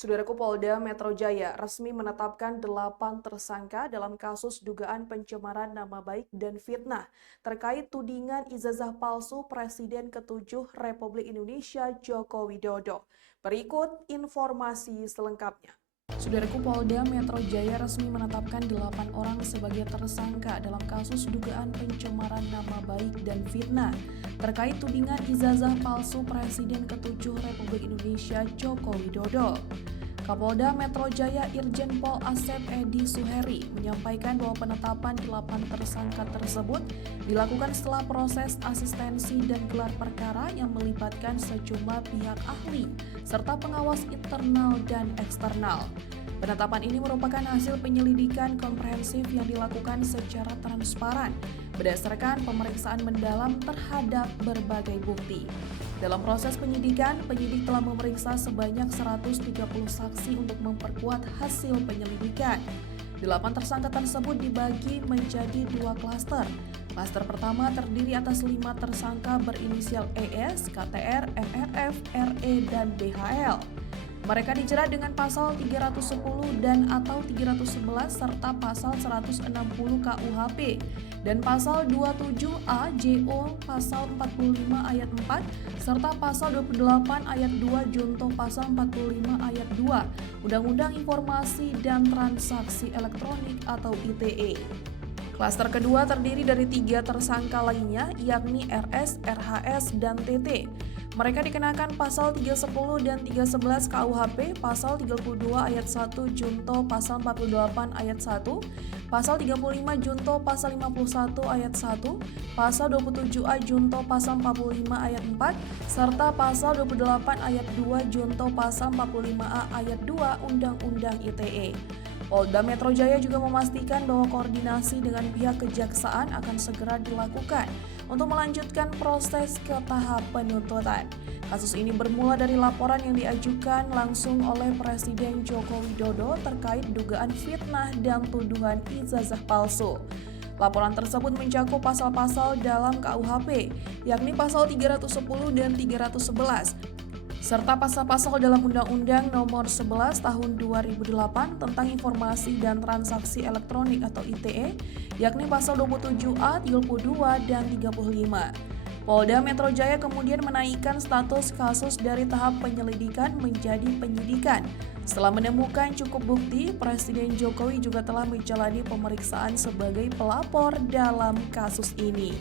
Saudaraku, Polda Metro Jaya resmi menetapkan 8 tersangka dalam kasus dugaan pencemaran nama baik dan fitnah terkait tudingan ijazah palsu Presiden ke-7 Republik Indonesia Joko Widodo. Berikut informasi selengkapnya. Saudaraku, Polda Metro Jaya resmi menetapkan 8 orang sebagai tersangka dalam kasus dugaan pencemaran nama baik dan fitnah terkait tudingan ijazah palsu Presiden ke-7 Republik Indonesia Joko Widodo. Kapolda Metro Jaya Irjen Pol Asep Edi Suheri menyampaikan bahwa penetapan 8 tersangka tersebut dilakukan setelah proses asistensi dan gelar perkara yang melibatkan sejumlah pihak ahli serta pengawas internal dan eksternal. Penetapan ini merupakan hasil penyelidikan komprehensif yang dilakukan secara transparan berdasarkan pemeriksaan mendalam terhadap berbagai bukti. Dalam proses penyidikan, penyidik telah memeriksa sebanyak 130 saksi untuk memperkuat hasil penyelidikan. 8 tersangka tersebut dibagi menjadi 2 klaster. Klaster pertama terdiri atas 5 tersangka berinisial ES, KTR, MRF, RE, dan BHL. Mereka dijerat dengan pasal 310 dan atau 311 serta pasal 160 KUHP dan pasal 27A JO pasal 45 ayat 4 serta pasal 28 ayat 2 junto pasal 45 ayat 2 Undang-Undang Informasi dan Transaksi Elektronik atau ITE. Klaster kedua terdiri dari 3 tersangka lainnya, yakni RS, RHS, dan TT. Mereka dikenakan pasal 310 dan 311 KUHP, pasal 32 ayat 1 junto pasal 48 ayat 1, pasal 35 junto pasal 51 ayat 1, pasal 27A junto pasal 45 ayat 4, serta pasal 28 ayat 2 junto pasal 45A ayat 2 Undang-Undang ITE. Polda Metro Jaya juga memastikan bahwa koordinasi dengan pihak kejaksaan akan segera dilakukan untuk melanjutkan proses ke tahap penuntutan. Kasus ini bermula dari laporan yang diajukan langsung oleh Presiden Joko Widodo terkait dugaan fitnah dan tuduhan ijazah palsu. Laporan tersebut mencakup pasal-pasal dalam KUHP, yakni pasal 310 dan 311, serta pasal-pasal dalam Undang-Undang Nomor 11 Tahun 2008 tentang Informasi dan Transaksi Elektronik atau ITE, yakni pasal 27A, 32, dan 35. Polda Metro Jaya kemudian menaikkan status kasus dari tahap penyelidikan menjadi penyidikan. Setelah menemukan cukup bukti, Presiden Jokowi juga telah menjalani pemeriksaan sebagai pelapor dalam kasus ini.